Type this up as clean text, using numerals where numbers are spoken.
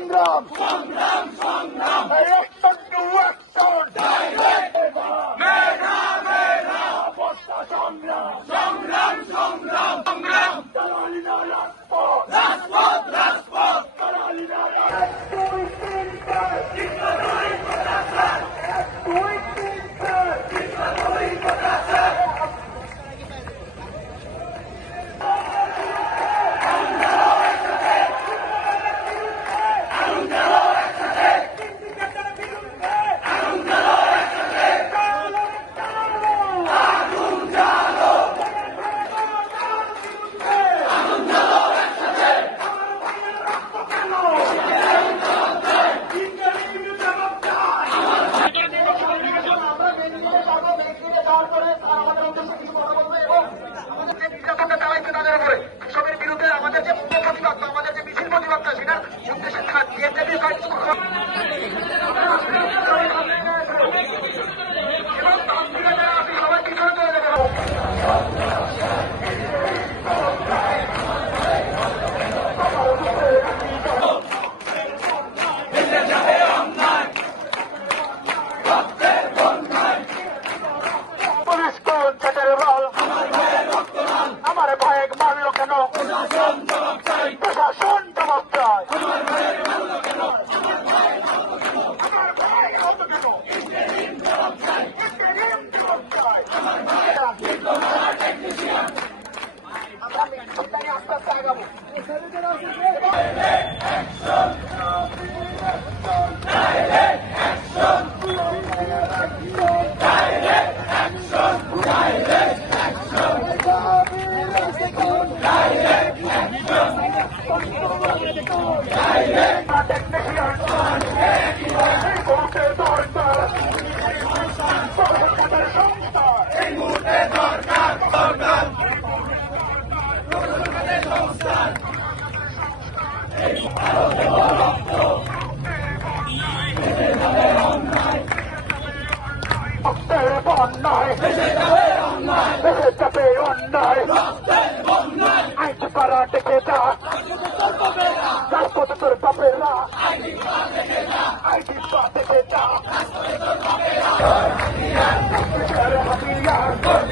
সংগ্রাম সংগ্রাম সংগ্রাম অ্যাকশন টু অ্যাকশন ডাইরেক্ট মেরা মেরা অবস্থা সংগ্রাম সংগ্রাম সংগ্রাম সংগ্রাম দালালিনা রাজপথ রাজপথ রাজপথ দালালিনা এক দুই তিন চার জিন্দাবাদ কোথাকার এক দুই তিন চার জিন্দাবাদ কোথাকার আমার ভাই মারল কেন প্রশাসন জবাব চাই প্রশাসন জবাব চাই আমার ভাই হতো কেন ইন্টারিম জবাব চাই ইন্টারিম জবাব চাই আমার ভাই ডিপ্লোমার টেকনিশিয়ান আমরা মিথ্যাচারী আস্তে আস্তে আগাবো অন্যায় দেশে চাপে অন্যায় আইন পাড়া ডেকে যা রাজপথে তোর বাপেরা আইডি পা দেখে যা হাতিয়ার